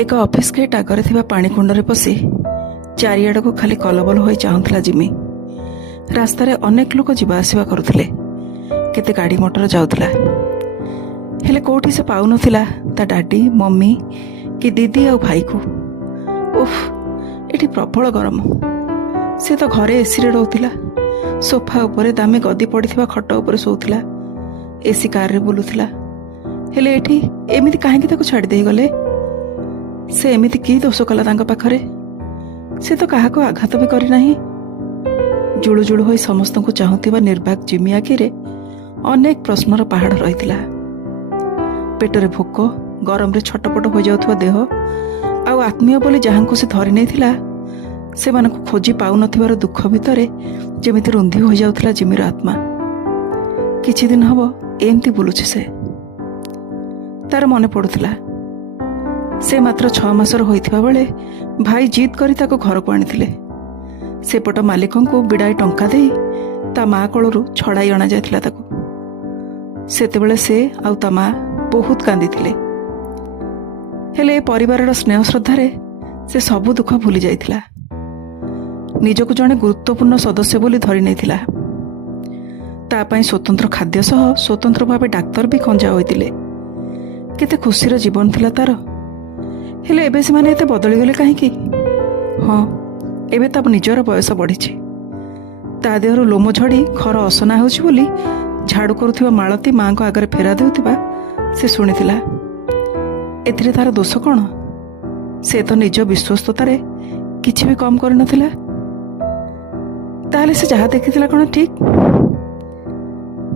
एक office gate आगे थिबा पानी कुंडरे पशि चारिआड़ को खाली कलबल हो चाहूला जिमी। रास्तार अनेक लोक जीवा आसवा करुले, केते गाड़ी मोटर जाऊला, हेले कोठी से पाउन ता डाडी मम्मी कि दीदी आ भाई को। उफ, एठी प्रबल गरम। से तो घरे एसी रे रोला, सोफा उपरे दामी गदी पड़िथिबा खट उपरे सोउथिला, एसी कार रे बुलुथिला। हेले एठी एमिति काहेकि ताको छाड़ी देई गले? से एमिति की दोष कला तांका पाखरे? से तो काहाको आघात भी करि नाही। जुळु जुळु होई समस्तଙ୍କୁ चाहुथिबा निर्वाक जिमी आखिरे अनेक प्रश्नर पहाड़ रहिथिला। पेटरे भोक, गरम रे छटपट हो जाउथबा देह आ आत्मीय बोली जहांको से धरि नैथिला, सेमानकु खोजी पाउ नथिबार दुख भितरे जेमिति रुंधी हो जाउथला जिमीर आत्मा। किछि दिन हबो एमती बुलुछि से। तार मने पड़ुथिला से मात्र 6 मासर होइथिबा बेले भाई जिद करी ताको घर को आनिथिले। सेपट मालिकों को बिड़ाई टंका दे ता माँ कोलरू छड़ाई अणा जायथिला ताको। सेतेबेले से आउ ता माँ बहुत कांदिथिले। हेले परिवारर स्नेह श्रद्धारे से सबु दुख भूली जाइथिला। निजको जणे गुरुत्वपूर्ण सदस्य बोली धरि नैथिला। ता पई स्वतंत्र खाद्य सह स्वतंत्र भावे डाक्तर भी खंजा होइतिले। केते खुशीर जीवन थिला तार। हेले एबे से माने एते बदली गले काहेकि? हाँ, एबे ता निजर बयस बढ़िछि। ता देहरु लोम झड़ी घर असना होछि बोली झाड़ू करुथिबा मालती माँ को आगरे फेरा देउथिबा से शुणिथिला। एथिरे तार दोष कौन? से तो निज विश्वस्ततारे किछि भी कम कर नथिला। ताले से जहा देखिथिला कौन ठीक?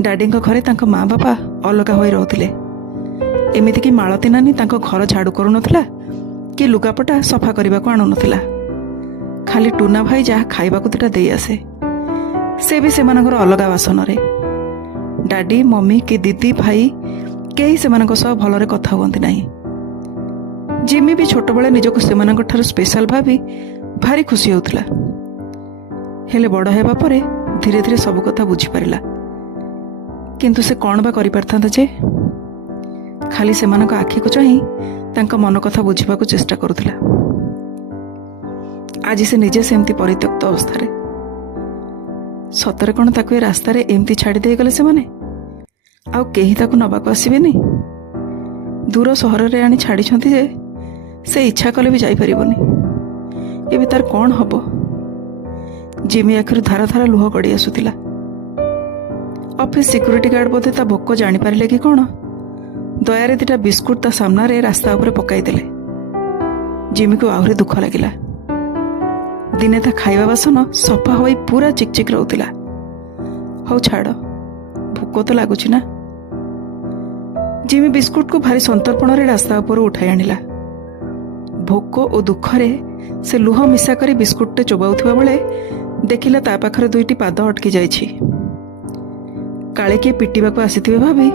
डाडीଙ୍କ घरे तांको माँ बापा अलगा होई रहथिले। एमिति कि मालती नानी तांको घर झाड़ू करू नथिला कि लुगापटा सफा करने को आणु नथिला। खाली टूना भाई जहाँ खाइबा को दुटा दे आसे, से भी सेमानकर अलगा बासन रे। डाडी मम्मी कि दीदी भाई केही सेमानक सह भलरे कथा हुअंती नाही। जिमी भी छोट बेले निजको सेमानक ठारू स्पेशल भाभी भारी खुशी होउथिला। हेले बड़ हेबा परे धीरे धीरे सब कथा बुझी पारिला। किंतु से कौन बा करि पारथांता जे? खाली सेमानक आखि को चाहि तांका मन कथा बुझिबा को चेष्टा करुथिला। आज से निजे सेमती परित्यक्त अवस्था। सतरे कौन ताको ए रास्ता रे एमती छाड़ी दे गले से माने? आउ केही ताको नबाको आसीबेनी। दूर सहर रे आनी छाड़ी छंती जे से इच्छा कले भी जाई परिबोनी। एबे तार कौन हबो? जिमी आखिर धारा धारा लुह गड़ी आसुथिला। ऑफिस सिक्यूरिटी गार्ड बोधे ता भोक जानी पारिले कि कौन? दयारे दिटा बिस्कुट ता सामना रे रास्ता उपरे पकाई देले। जिमी को आहुरी दुख लागिला। दिने ता खाइबा बासन सफा होई पूरा चिकचिक रहउतिला। हौ छाड़, भोक तो लागुछि ना। जिमी बिस्कुट को भारी संतर्पण रे रास्ता उपर उठाई आनिला। भोक और दुख रे से लुह मिसा करी बिस्कुट टे चोबाउथिबा बेले देखिला ता पाखरे दुईटी पाद अटकी जाइछि। काले किए पिटिबाको आसिथिबे भाबी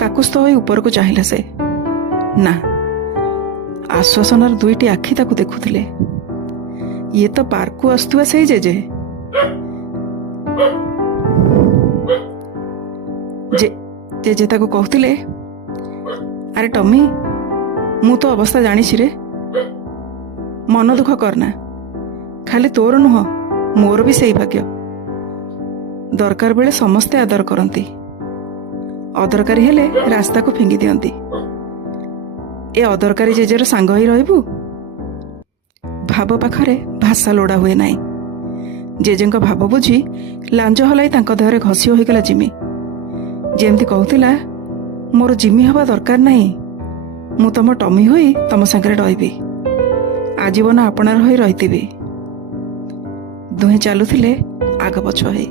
काकुस्थ होई ऊपर को चाहिला से। ना, आश्वासनर दुईटी आखि ताकू देखुथिले। ये तो पार्क को आसुवा सही जे जे ताको कहथिले, अरे टमी मु तो अवस्था जानिछि रे, मन दुख करना। खाली तोर नुह, मोर भी सही भाग्य। दरकार बेले समस्ते आदर करती, अदरकारी हेले रास्ता को फिंगी दियंती। ए अदरकारी जेजेर सांग ही रहबू? भाव पाखरे भाषा लोड़ा हुए नाई। जेजेंक भाव बुझी लांज हलाई तांको देहरे घसी होइगला जिमी। जेमती कहूतिला, मोर जिमी हवा दरकार नाही, मु तम टमी होई तम सांगरे रहिबी, आजीवन आपणार होई रहितिबी। दुहे चालुथिले आग पछ होई।